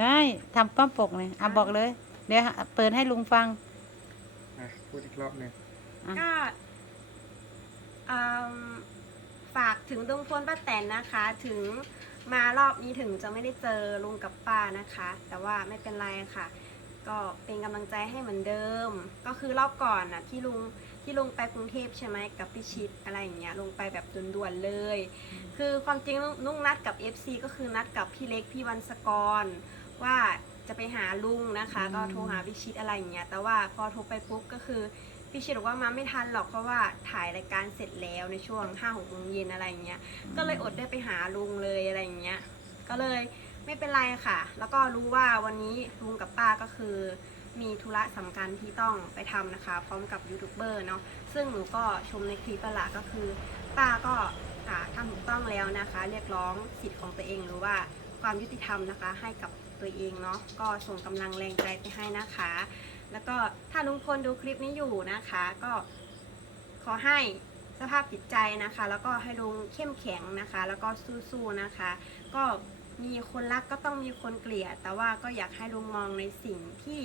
ได้ทำป้อมปกเลยอะบอกเลย เดี๋ยวเปิดให้ลุงฟังอะพูดอีกรอบหนึ่งอะก็อืมฝากถึงลุงพลป้าแตนนะคะ ถึงมารอบนี้ถึงจะไม่ได้เจอลุงกับป้านะคะ แต่ว่าไม่เป็นไรค่ะ ก็เป็นกำลังใจให้เหมือนเดิม ก็คือรอบก่อนนะที่ลุงที่ลุงไปกรุงเทพใช่ไหมกับพี่ชิดอะไรอย่างเงี้ยลงไปแบบด่วนๆเลย คือความจริงนุ้งนัดกับ FC ก็คือนัดกับพี่เล็กพี่วันสกร ว่าจะไปหาลุงนะคะอืมก็โทรหาพี่ชิดอะไรอย่างเงี้ยแต่ว่าพอโทรไปปุ๊บก็คือพี่ชิดบอกว่ามาไม่ทันหรอกเพราะว่าถ่ายรายการเสร็จแล้วในช่วง5้าหกโมงเย็นอะไรอย่างเงี้ยก็เลยอดได้ไปหาลุงเลยอะไรอย่างเงี้ยก็เลยไม่เป็นไรค่ะ แล้วก็รู้ว่าวันนี้ลุงกับป้าก็คือมีธุระสำคัญที่ต้องไปทำนะคะ พร้อมกับยูทูบเบอร์เนาะซึ่งหนูก็ชมในคลิปและละก็คือ ป้าก็อ่าทำถูกต้องแล้วนะคะ เรียกร้องสิทธิ์ของตัวเองหรือว่า ความยุติธรรมนะคะ ให้กับตัวเองเนาะก็ส่งกำลังแรงใจไปให้นะคะ แล้วก็ถ้าลุงพลดูคลิปนี้อยู่นะคะ ก็ขอให้สภาพจิตใจนะคะ แล้วก็ให้ลุงเข้มแข็งนะคะ แล้วก็สู้ๆนะคะ ก็มีคนรักก็ต้องมีคนเกลียด แต่ว่าก็อยากให้ลุงมองในสิ่งที่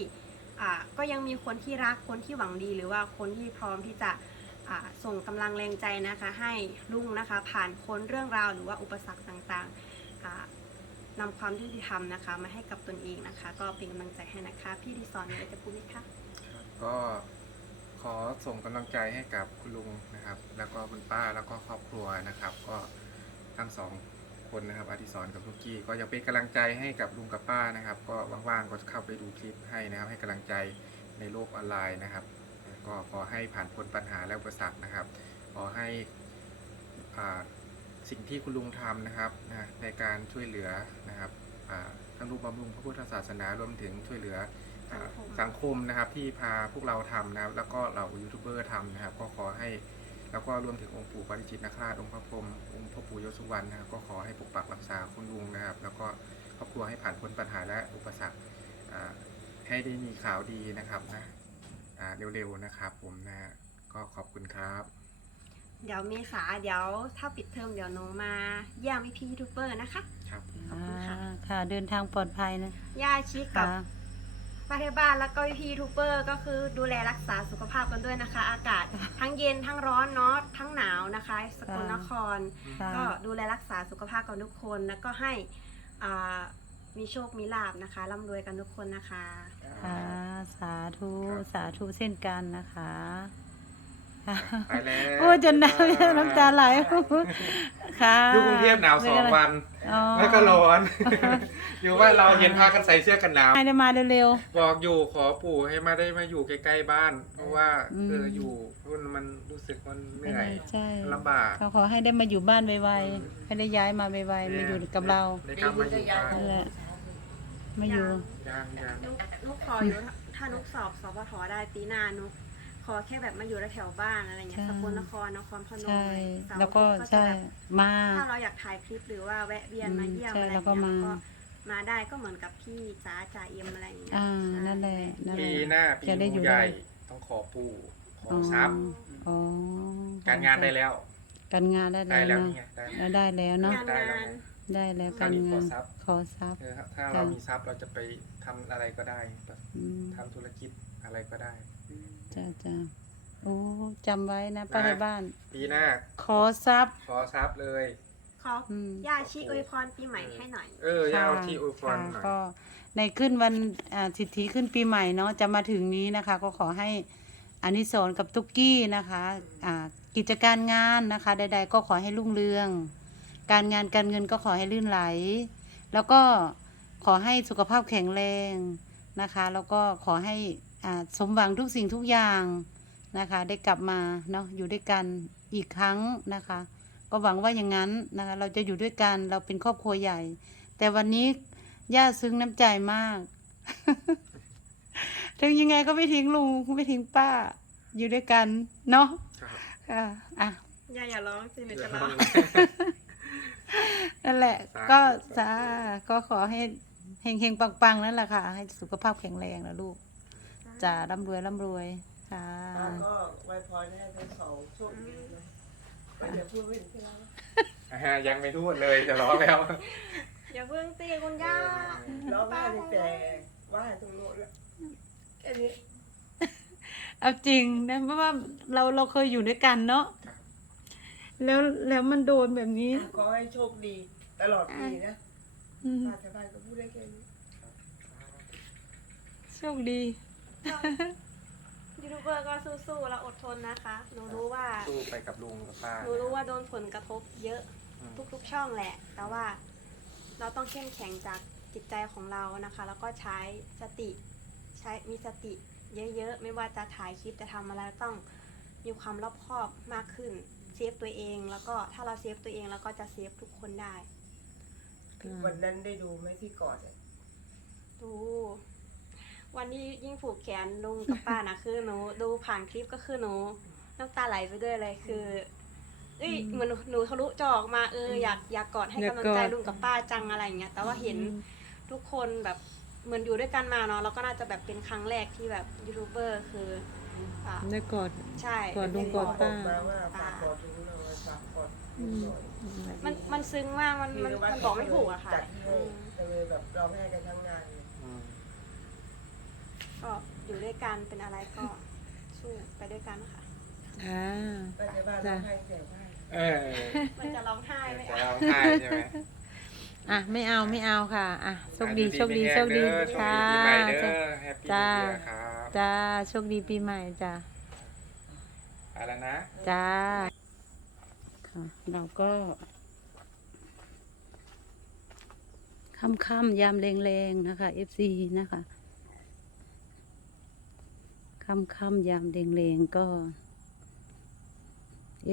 อ่าก็ยังมีคนที่รักคนที่หวังดีหรือว่าคนที่พร้อมที่จะอ่าส่งกำลังแรงใจนะคะ ให้ลุงนะคะ ผ่านพ้นเรื่องราวหรือว่าอุปสรรคต่างๆ นำความยุติธรรมนะคะ มาให้กับตนเองนะคะ ก็เป็นกำลังใจให้นะคะ พี่ดิสอนมีอะไรจะพูดไหมคะก็ขอส่งกำลังใจให้กับคุณลุงนะครับ แล้วก็คุณป้าแล้วก็ครอบครัวนะครับ ก็ทั้งสองคนนะครับอดิศรกับลูกกี้ก็อยากเป็นกำลังใจให้กับลุงกับป้านะครับ ก็ว่างๆก็เข้าไปดูคลิปให้นะครับ ให้กำลังใจในโลกออนไลน์นะครับ ก็ขอให้ผ่านพ้นปัญหาและอุปสรรคนะครับ ขอให้อ่า สิ่งที่คุณลุงทำนะครับนะในการช่วยเหลือนะครับอ่าทั้งรูปบำรุงพระพุทธศาสนารวมถึงช่วยเหลืออ่าสังคมสังคมนะครับที่พาพวกเราทำนะครับ แล้วก็เรายูทูบเบอร์ทำนะครับ ก็ขอให้แล้วก็รวมถึงองค์ปู่ปาริจิตนาคราชองค์พระพรหมองค์พ่อปู่ยศสุวรรณนะครับก็ขอให้ปกปักรักษาคุณลุงนะครับ แล้วก็ครอบครัวให้ผ่านพ้นปัญหาและอุปสรรคอ่าให้ได้มีข่าวดีนะครับนะอ่าเร็วๆนะครับ ผมนะฮะก็ขอบคุณครับ เดี๋ยวเมษาเดี๋ยวถ้าปิดเทอมเดี๋ยวหน้องมาเยี่ยมพี่ยูทูบเบอร์นะคะ ครับขอบคุณค่ะ อ่าค่ะ เดินทางปลอดภัยนะย่าชิกับค่ะป้าเทบ้านแล้วก็พี่ยูทูบเบอร์ก็คือดูแลรักษาสุขภาพกันด้วยนะคะ อากาศทั้งเย็นทั้งร้อนเนาะทั้งหนาวนะคะ สกลนคร ค่ะ ก็ดูแลรักษาสุขภาพกันทุกคนแล้วก็ให้อ่ามีโชคมีลาบนะคะร่ำรวยกันทุกคนนะคะ ค่ะ สาธุครับสาธุเช่นกันนะคะ ค่ะ ไปแล้วโอ้จนน้ำน้ำตาไหลค่ะอยู่กรุงเทพหนาวสองวัน อ๋อ แล้วก็ร้อน อยู่ว่าเราเย็นพากันใส่เสื้อกันหนาว ให้ได้มาเร็ว บอกอยู่ขอปู่ให้มาได้มาอยู่ใกล้ๆบ้าน เพราะว่าอืม เอออยู่มันมันรู้สึกมันๆเหนื่อยใช่ลำบาก เขาขอให้ได้มาอยู่บ้านไวอืมๆให้ได้ย้ายมาไวๆมาอยู่กับเราได้กลับมาอยู่บ้านนั่นแหละมาอยู่ ยังยังนุกนุกขออยู่ถ้านุกสอบสปทได้ปีหน้านุก ขอแค่แบบมาอยู่แถวๆบ้านอะไรเงี้ยใช่ สกลนครนครพนมใช่ เสาร์แล้วก็อาทิตย์ใช่จะแบบมา ถ้าเราอยากถ่ายคลิปหรือว่าแวะเวียนอืมมาเยี่ยมใช่อะไรแล้วก็เงี้ยมา ก็มาได้ก็เหมือนกับพี่จ้าจ่าเอ็มอะไรอย่างเงี้ยอ่าใช่นั่นแหละนั่นแหปีละ หน้าปีจะได้หอยู่มูใหญ่ได้ ต้องขอปู่ขออ๋อทรัพย์อ๋อการงานได้แล้วการงานได้ได้แล้วแล้วเนาะนี่ไงได้ได้แล้วเนาะงานได้งาแล้วนได้แล้วครากาวรนี้ขงาอนทรัพย์ ขอทรัพย์เออถ้าจ้ะเรามีทรัพย์เราจะไปทำอะไรก็ได้อืม ทำธุรกิจอะไรก็ได้ จ้าจ้าโอ้จำไว้นะป้านะในบ้าน ปีหน้า ขอทรัพย์ ขอทรัพย์เลย ขออืม ย่าชิอวยพรปีใหม่ให้หน่อย เออย่าเอาที่อวยพรค่ะหน่อย ก็ในขึ้นวันอ่าสิทธิขึ้นปีใหม่เนาะจะมาถึงนี้นะคะ ก็ขอให้อานิสงส์กับตุ๊กกี้นะคะอ่ากิจการงานนะคะ ใด ๆ ก็ขอให้รุ่งเรือง การงานการเงินก็ขอให้ลื่นไหล แล้วก็ขอให้สุขภาพแข็งแรงนะคะ แล้วก็ขอให้อ่า สมหวังทุกสิ่งทุกอย่างนะคะ ได้กลับมาเนาะอยู่ด้วยกันอีกครั้งนะคะ ก็หวังว่าอย่างนั้นนะคะ เราจะอยู่ด้วยกันเราเป็นครอบครัวใหญ่ แต่วันนี้ย่าซึ้งน้ำใจมากถึงยังไงก็ไม่ทิ้งลุงไม่ทิ้งป้า อยู่ด้วยกันเนาะครับค่ะอะย่าอย่าร้องสิหนูเดี๋จะยวร้องนั่นแหละสาธุก็สาสาธุก็ขอให้เฮงเฮงๆปังๆนั่นแหละค่ะ ให้สุขภาพแข็งแรงนะลูก จะร่ำรวยร่ำรวยค่ะป้าก็ไว้พรให้ทั้งสองโชคดีนะไปจะพูดวิ่งที่แล้วอ่าฮะยังไม่พูดเลยจะร้องแล้ว อย่าเพิ่งตีคุณย่าร้องไห้ในแต่ว่าตรงโน้นแล้วแค่นี้เอาจริงนะเพราะว่าเราเราเคยอยู่ด้วยกันเนาะแล้วแล้วมันโดนแบบนี้ ขอให้โชคดีตลอดปีนะอืมป้าชาวบ้านก็พูดได้แค่นี้ โชคดี ยูทูบเบอร์ก็สู้ๆแล้วอดทนนะคะ หนูรู้ว่า สู้ไปกับลุงกับป้าหนูรู้ว่าโดนผลกระทบเยอะอืมทุกๆช่องแหละ แต่ว่าเราต้องเข้มแข็งจากจิตใจของเรานะคะ แล้วก็ใช้สติใช้มีสติเยอะๆ ไม่ว่าจะถ่ายคลิปจะทำอะไรต้องมีความรอบคอบมากขึ้นเซฟตัวเอง แล้วก็ถ้าเราเซฟตัวเองแล้วก็จะเซฟทุกคนได้ วันนั้นได้ดูไหมที่กอดอะดู วันนี้ยิ่งผูกแขนลุงกับป้านะคือหนูดูผ่านคลิปก็คือหนูน้ำตาไหลไปด้วยเลยคือเอ้ยเหมือนหนูหนูทะลุจอออกมาเอออยากอยากกอดให้อยากกำลังใจกอดลุงกับป้าจังอะไรอย่างเงี้ยแต่ว่าเห็นทุกคนแบบเหมือนอยู่ด้วยกันมาเนาะแล้วก็น่าจะแบบเป็นครั้งแรกที่แบบยูทูบเบอร์คืออะได้กอด ใช่กอดลุงกอดบป้าอกมาว่าฝากกอดลุงหน่อยฝากกอดลุงหน่อยมันมันซึ้งมากมันมันมันบอกไม่ถูกอะค่ะ จัดให้อืมก็เลยแบบร้องไห้กันทั้งงานเลยอืม ก็อยู่ด้วยกันเป็นอะไรก็สู้ไปด้วยกันค่ะ อ่าป้าชาวบ้านร้องไห้แต่ว่าเออมันจะร้องไห้ไหมจะอะร้องไห้ใช่ไหม อะไม่เอาไม่เอาค่ะ อะโชคดีอะโชคดีมีโชคดีแห้งเอค่ะโชคดีปีใหม่เด้จ้ะอแฮปปี้จ้านิวเยียร์ครับจ้าโชคดีปีใหม่จ้าไปแล้วนะจ้าค่ะเราก็ค่ำๆยามแรงๆนะคะ FC นะคะ ค่ำๆยามแรงๆก็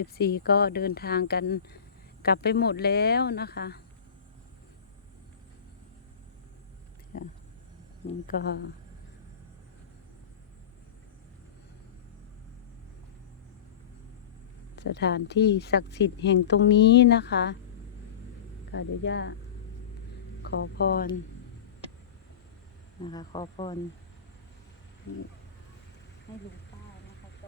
FC ก็เดินทางกันกลับไปหมดแล้วนะคะนี่ก็สถานที่ศักดิ์สิทธิ์แห่งตรงนี้นะคะก็เดี๋ยวย่าขอพรนะคะ ขอพรนี่ ให้หลวงป้านะคะโต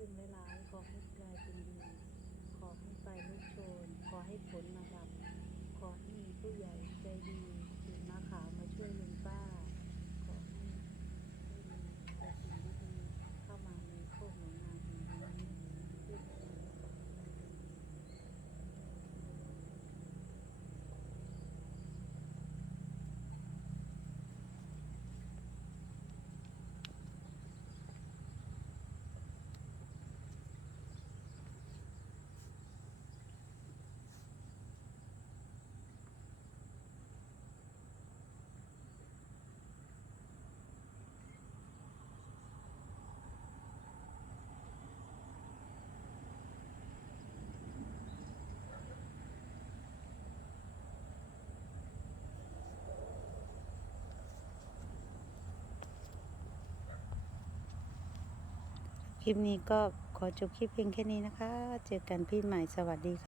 ขึ้นหลายๆข อให้กลายเป็นดีขอให้ไฟลุกโชน ขอให้ฝนมาดบ ขอให้มีผู้ใหญ่ใจดีถือมาขาวมาช่วยลุงป้า ขอให้ได้มีแต่สิ่งดีๆเข้ามาในโคกหนองนาแห่งนี้ด้วยเถิด อ ลิปนี้ก็ขอจบคลิปเพียงแค่นี้นะคะ เจอกันพี่ใหม่สวัสดีค่ะ